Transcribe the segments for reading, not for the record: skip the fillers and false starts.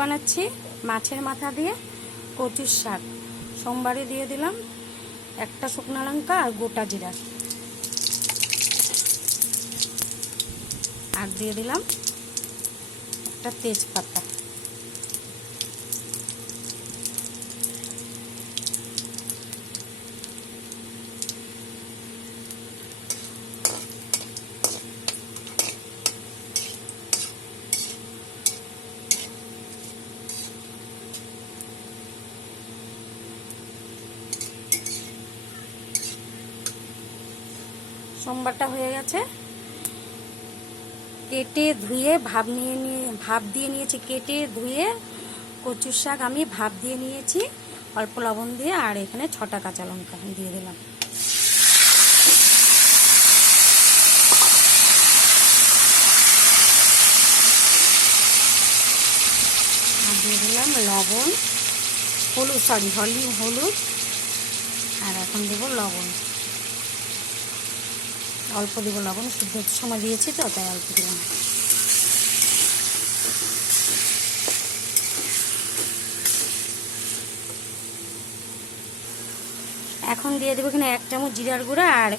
বানাচ্ছি মাছের মাথা দিয়ে কচুর শাক। সোমবারে দিয়ে দিলাম একটা শুকনো লঙ্কা আর গোটা জিরা, আর দিয়ে দিলাম একটা তেজপাতা। সোমবারটা হয়ে গেছে, কেটে ধুয়ে ভাপ দিয়ে নিয়েছি। কেটে ধুয়ে কচুর শাক আমি ভাপ দিয়ে নিয়েছি অল্প লবণ দিয়ে, আর এখানে 6টা কাঁচা লঙ্কা দিয়ে দিলাম। আর দিয়ে দিলাম লবণ, হলুদ, আর এখন দেবো লবণ। অল্প দেবো লবণ, সিদ্ধ সময় দিয়েছি তো তাই অল্প দিলাম। এখন দিয়ে দেবো এখানে 1 চামচ জিরার গুঁড়া, আর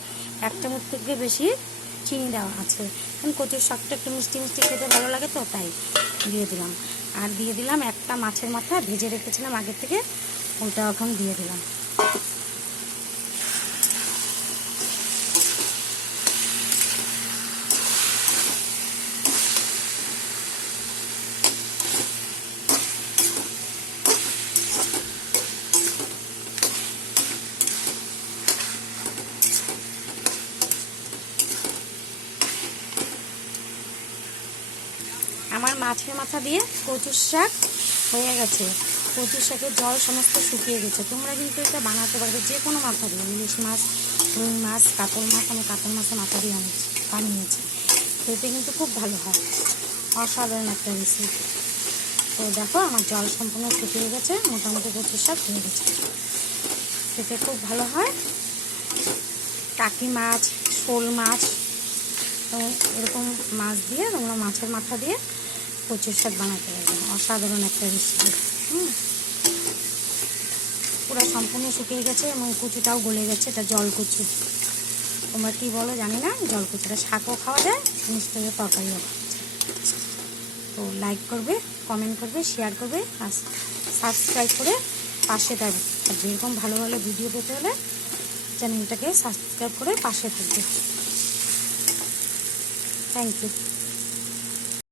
1 চামচ থেকে বেশি চিনি দেওয়া আছে। এখন কচুর শাকটা একটু মিষ্টি মিষ্টি খেতে ভালো লাগে তো তাই দিয়ে দিলাম। আর দিয়ে দিলাম একটা মাছের মাথা ভেজে রেখেছিলাম আগের থেকে, ওটা এখন দিয়ে দিলাম। আমার মাছের মাথা দিয়ে কচুর শাক হয়ে গেছে। কচুর শাকের জল সমস্ত শুকিয়ে গেছে। তোমরা কিন্তু এটা বানাতে পারবে যে কোনো মাথা দিয়ে, ইলিশ মাছ, রুই মাছ, কাতল মাছ। আমি কাতল মাছের মাথা দিয়ে বানিয়েছি, খেতে কিন্তু খুব ভালো হয়, অসাধারণ একটা রেসিপি। তো দেখো আমার জল সম্পূর্ণ শুকিয়ে গেছে, মোটামুটি কচুর শাক হয়ে গেছে, খেতে খুব ভালো হয়। টাকি মাছ, শোল মাছ, এরকম মাছ দিয়ে তোমরা মাছের মাথা দিয়ে কচুর শাক বানাতে পারবে, অসাধারণ একটা রেসিপি। পুরো সম্পূর্ণ শুকিয়ে গেছে এবং কচুটাও গলে গেছে। এটা জল কচু, তোমরা কী বলো জানি না। জল কচুটা শাকও খাওয়া যায়, নিশ্চয়ই তরকারিও খাওয়া যায়। তো লাইক করবে, কমেন্ট করবে, শেয়ার করবে, আর সাবস্ক্রাইব করে পাশে থাকবে। আর যেরকম ভালো ভালো ভিডিও পেতে হলে চ্যানেলটাকে সাবস্ক্রাইব করে পাশে থাকবে। Thank you.